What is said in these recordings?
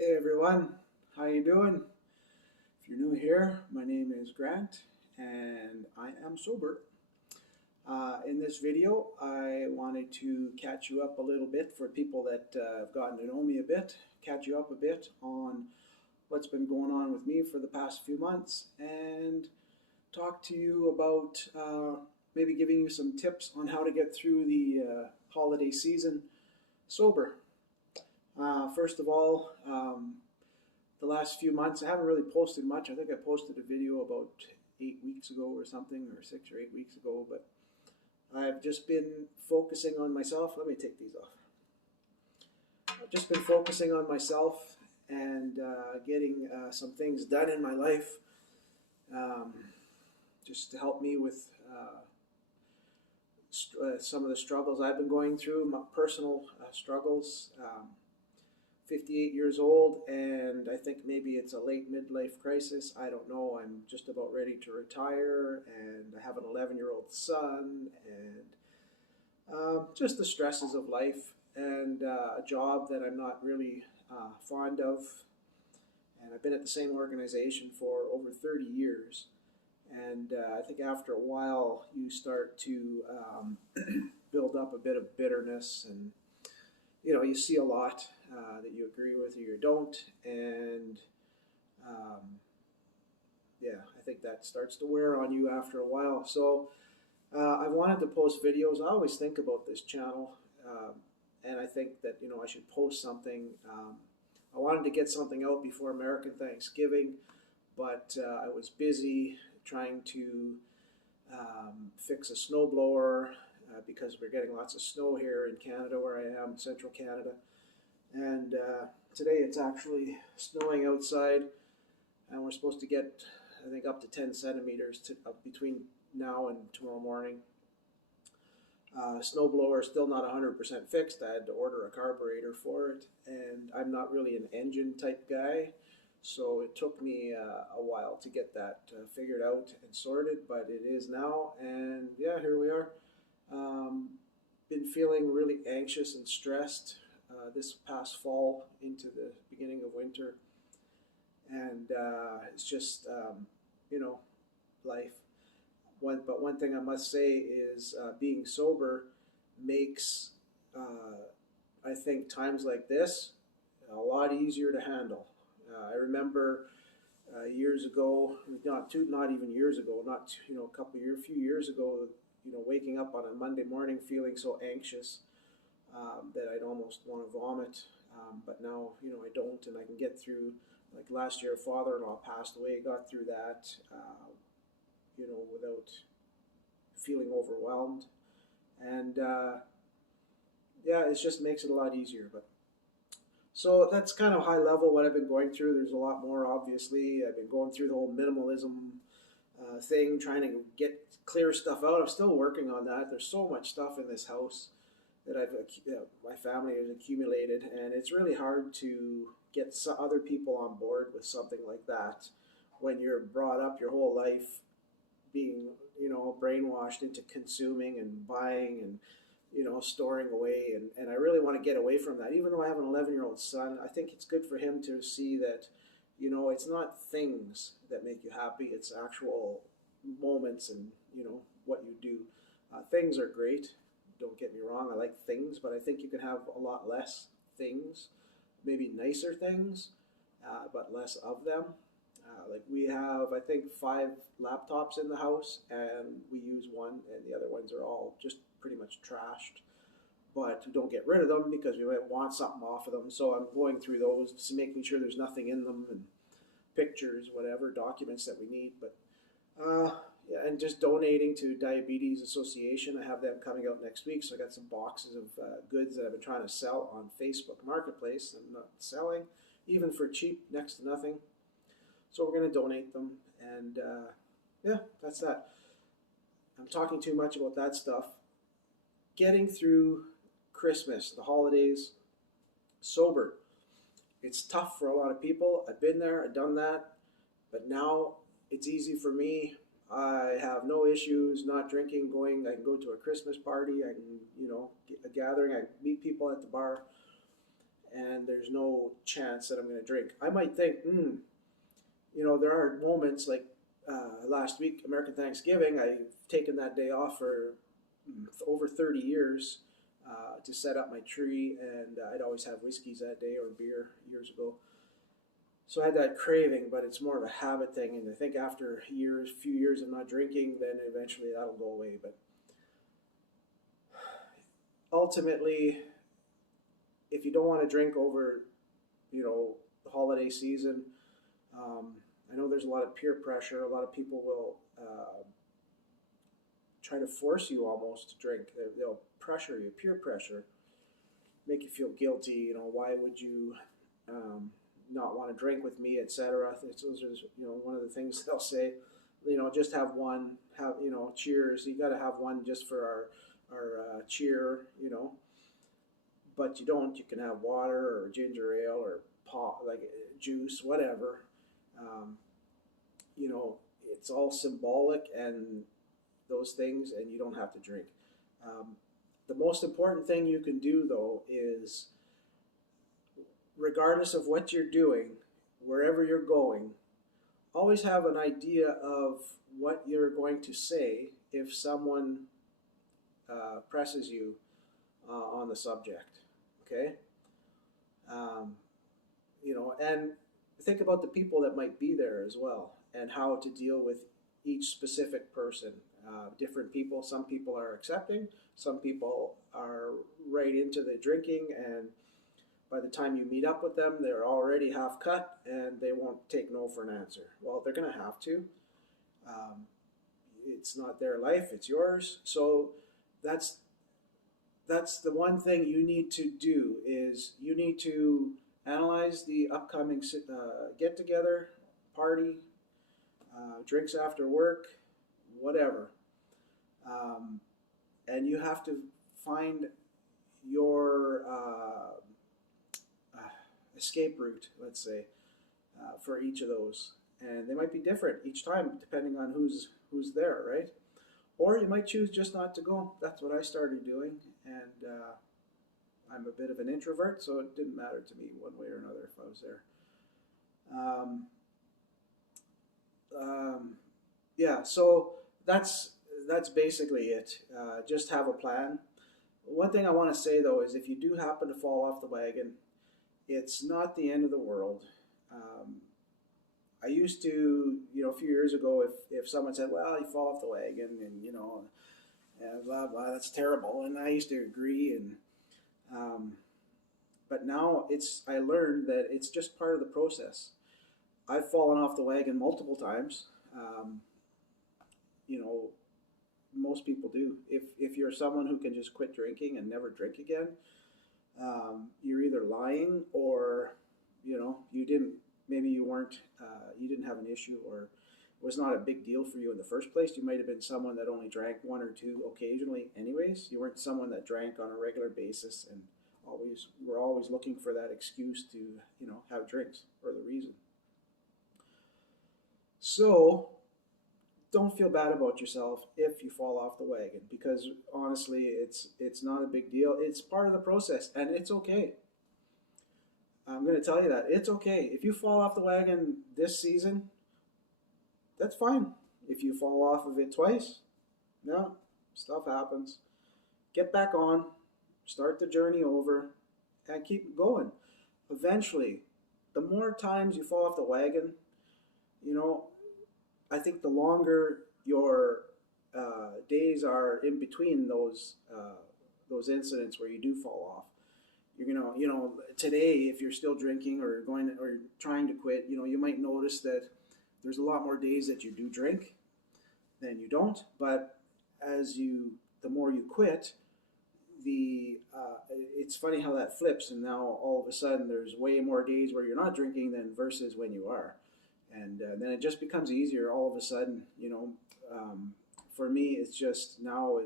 Hey everyone, how you doing? If you're new here, my name is Grant and I am sober. In this video, I wanted to catch you up a little bit for people that have gotten to know me a bit, catch you up a bit on what's been going on with me for the past few months, and talk to you about maybe giving you some tips on how to get through the holiday season sober. First of all, the last few months, I haven't really posted much. I think I posted a video about 8 weeks ago or something, or 6 or 8 weeks ago, but I've just been focusing on myself. Let me take these off. I've just been focusing on myself and getting some things done in my life um, just to help me with some of the struggles I've been going through, my personal struggles. 58 years old, and I think maybe it's a late midlife crisis. I don't know. I'm just about ready to retire, and I have an 11-year-old son, and just the stresses of life, and a job that I'm not really fond of. And I've been at the same organization for over 30 years. And I think after a while, you start to build up a bit of bitterness, and you see a lot that you agree with or you don't, and um, yeah, I think that starts to wear on you after a while. So I wanted to post videos. I always think about this channel, and I think that I should post something. I wanted to get something out before American Thanksgiving, but I was busy trying to fix a snowblower because we're getting lots of snow here in Canada, where I am, central Canada. And today it's actually snowing outside, and we're supposed to get, I think, up to 10 centimeters between now and tomorrow morning. Snowblower is still not 100% fixed. I had to order a carburetor for it, and I'm not really an engine type guy, so it took me a while to get that figured out and sorted, but it is now, and yeah, here we are. Been feeling really anxious and stressed this past fall into the beginning of winter, and it's just life. But one thing I must say is being sober makes I think times like this a lot easier to handle. I remember years ago, not even years ago, not a few years ago, waking up on a Monday morning feeling so anxious that I'd almost want to vomit. But now, I don't, and I can get through. Like last year, father-in-law passed away. Got through that, without feeling overwhelmed. And yeah, it just makes it a lot easier. But so that's kind of high level what I've been going through. There's a lot more, obviously. I've been going through the whole minimalism thing, trying to get clear stuff out. I'm still working on that. There's so much stuff in this house that my family has accumulated, and it's really hard to get other people on board with something like that when you're brought up your whole life being brainwashed into consuming and buying and storing away, and I really want to get away from that. Even though I have an 11-year-old son, I think it's good for him to see that it's not things that make you happy, it's actual moments and what you do. Things are great, don't get me wrong, I like things, but I think you can have a lot less things, maybe nicer things, but less of them. Like we have, I think, 5 laptops in the house, and we use one, and the other ones are all just pretty much trashed. But we don't get rid of them because we might want something off of them. So I'm going through those, just making sure there's nothing in them, and pictures, whatever, documents that we need. But yeah, and just donating to Diabetes Association. I have them coming out next week, so I got some boxes of goods that I've been trying to sell on Facebook Marketplace. I'm not selling, even for cheap, next to nothing. So we're going to donate them, and yeah, that's that. I'm talking too much about that stuff. Getting through Christmas, the holidays, sober. It's tough for a lot of people. I've been there, I've done that, but now it's easy for me. I have no issues not drinking, I can go to a Christmas party, I can, get a gathering, I can meet people at the bar, and there's no chance that I'm going to drink. I might think, there are moments like last week, American Thanksgiving, I've taken that day off for over 30 years to set up my tree, and I'd always have whiskeys that day or beer years ago. So I had that craving, but it's more of a habit thing. And I think after few years of not drinking, then eventually that'll go away. But ultimately, if you don't want to drink over, the holiday season, I know there's a lot of peer pressure. A lot of people will try to force you almost to drink. They'll pressure you, peer pressure, make you feel guilty. Why would you not want to drink with me, etc. Those are one of the things they'll say. Just have one. Cheers. You got to have one just for our cheer. But you don't. You can have water or ginger ale or like juice, whatever. It's all symbolic and those things, and you don't have to drink. The most important thing you can do, though, is regardless of what you're doing, wherever you're going, always have an idea of what you're going to say if someone presses you on the subject. Okay? And think about the people that might be there as well and how to deal with each specific person. Different people, some people are accepting, some people are right into the drinking, and by the time you meet up with them, they're already half cut and they won't take no for an answer. Well, they're going to have to. It's not their life, it's yours. So that's the one thing you need to do is you need to analyze the upcoming get-together, party, drinks after work, whatever. And you have to find your escape route, let's say, for each of those. And they might be different each time depending on who's there, right? Or you might choose just not to go. That's what I started doing, and I'm a bit of an introvert, so it didn't matter to me one way or another if I was there. Yeah, so that's basically it. Just have a plan. One thing I want to say though is if you do happen to fall off the wagon, it's not the end of the world. I used to, a few years ago, if someone said, well, you fall off the wagon and, and blah, blah, that's terrible. And I used to agree. But now I learned that it's just part of the process. I've fallen off the wagon multiple times. Most people do. If you're someone who can just quit drinking and never drink again, you're either lying or, you didn't have an issue, or it was not a big deal for you in the first place. You might have been someone that only drank one or two occasionally anyways. You weren't someone that drank on a regular basis and we're always looking for that excuse to, have drinks or the reason. So don't feel bad about yourself if you fall off the wagon, because honestly, it's not a big deal. It's part of the process, and it's okay. I'm going to tell you that. It's okay. If you fall off the wagon this season, that's fine. If you fall off of it twice, no, stuff happens. Get back on, start the journey over, and keep going. Eventually, the more times you fall off the wagon, I think the longer your days are in between those incidents where you do fall off. You're gonna, today, if you're still drinking or trying to quit, you might notice that there's a lot more days that you do drink than you don't. But the more you quit, it's funny how that flips, and now all of a sudden there's way more days where you're not drinking than versus when you are. And then it just becomes easier all of a sudden, for me, it's just now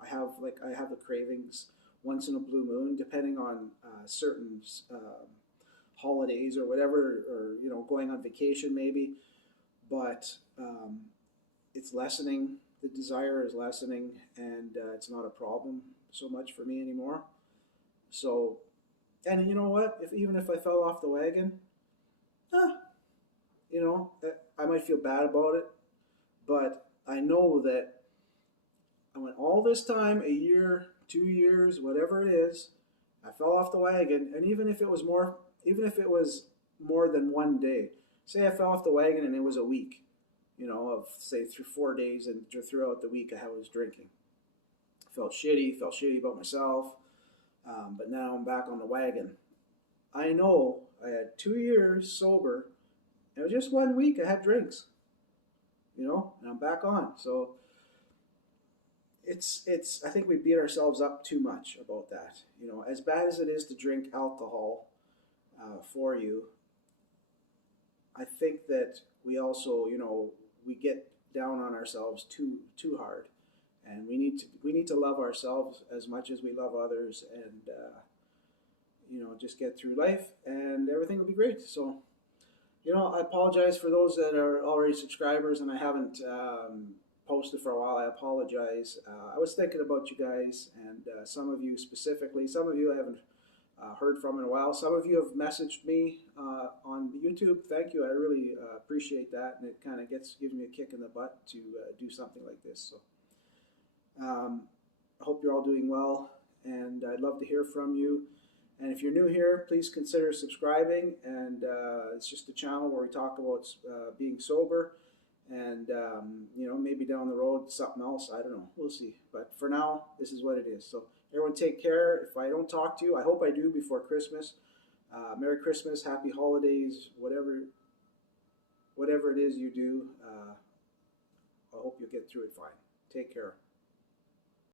I have the cravings once in a blue moon, depending on certain holidays or whatever, or going on vacation maybe. But it's lessening. The desire is lessening, and it's not a problem so much for me anymore. So And you know what? Even if I fell off the wagon, ah, you know, I might feel bad about it, but I know that I went all this time, a year, 2 years, whatever it is. I fell off the wagon, and even if it was more than one day, say I fell off the wagon and it was a week, of say through 4 days, and throughout the week I was drinking. Felt shitty about myself, but now I'm back on the wagon. I know I had 2 years sober. It was just one week I had drinks, and I'm back on. So it's I think we beat ourselves up too much about that. As bad as it is to drink alcohol for you, I think that we get down on ourselves too hard, and we need to love ourselves as much as we love others, and just get through life, and everything will be great. So I apologize for those that are already subscribers and I haven't posted for a while. I apologize. I was thinking about you guys, and some of you specifically. Some of you I haven't heard from in a while. Some of you have messaged me on YouTube. Thank you. I really appreciate that, and it kind of gives me a kick in the butt to do something like this. So I hope you're all doing well, and I'd love to hear from you. And if you're new here, please consider subscribing. And it's just a channel where we talk about being sober, and maybe down the road something else. I don't know. We'll see. But for now, this is what it is. So everyone, take care. If I don't talk to you, I hope I do before Christmas. Merry Christmas, Happy Holidays, whatever it is you do. I hope you'll get through it fine. Take care.